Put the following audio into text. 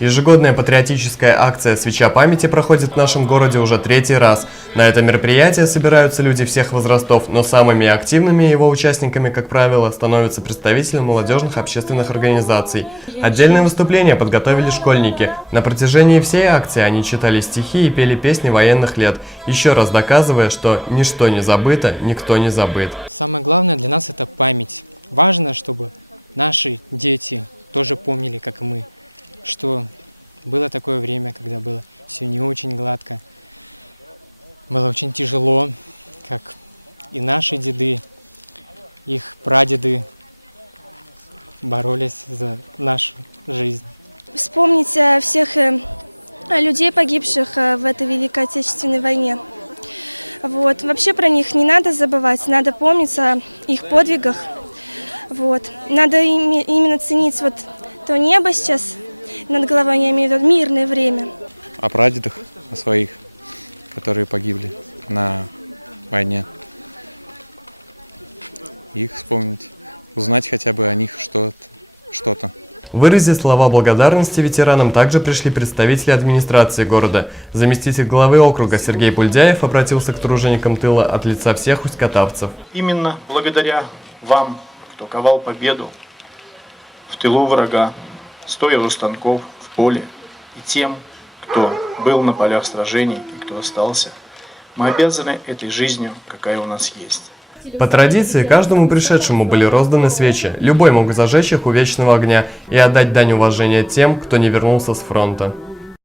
Ежегодная патриотическая акция «Свеча памяти» проходит в нашем городе уже 3-й раз. На это мероприятие собираются люди всех возрастов, но самыми активными его участниками, как правило, становятся представители молодежных общественных организаций. Отдельное выступление подготовили школьники. На протяжении всей акции они читали стихи и пели песни военных лет, еще раз доказывая, что ничто не забыто, никто не забыт. Самое главное для нас – это память. Важно, чтобы наши дети тоже помнили, как и мы, что было такое время, когда было все не очень гладко, было очень тяжело, как и наши деды, их прадеды боролись за нашу жизнь. Вспомнить всех людей, погибших в этой Великой Отечественной войне. Вот. Вообще про них не надо забывать, надо помнить о их подвигах. Вот. Надо именно ценить вот то небо сейчас над головой, я имею в виду мирное время. О прадедах, о своих, которые погибли на войне. Их вспомнить, узнать хотя бы о них что-то. Выразить слова благодарности ветеранам также пришли представители администрации города. Заместитель главы округа Сергей Пульдяев обратился к труженикам тыла от лица всех усть-катавцев. Именно благодаря вам, кто ковал победу в тылу врага, стоя у станков, в поле, и тем, кто был на полях сражений и кто остался, мы обязаны этой жизнью, какая у нас есть. По традиции, каждому пришедшему были розданы свечи. Любой мог зажечь их у вечного огня и отдать дань уважения тем, кто не вернулся с фронта.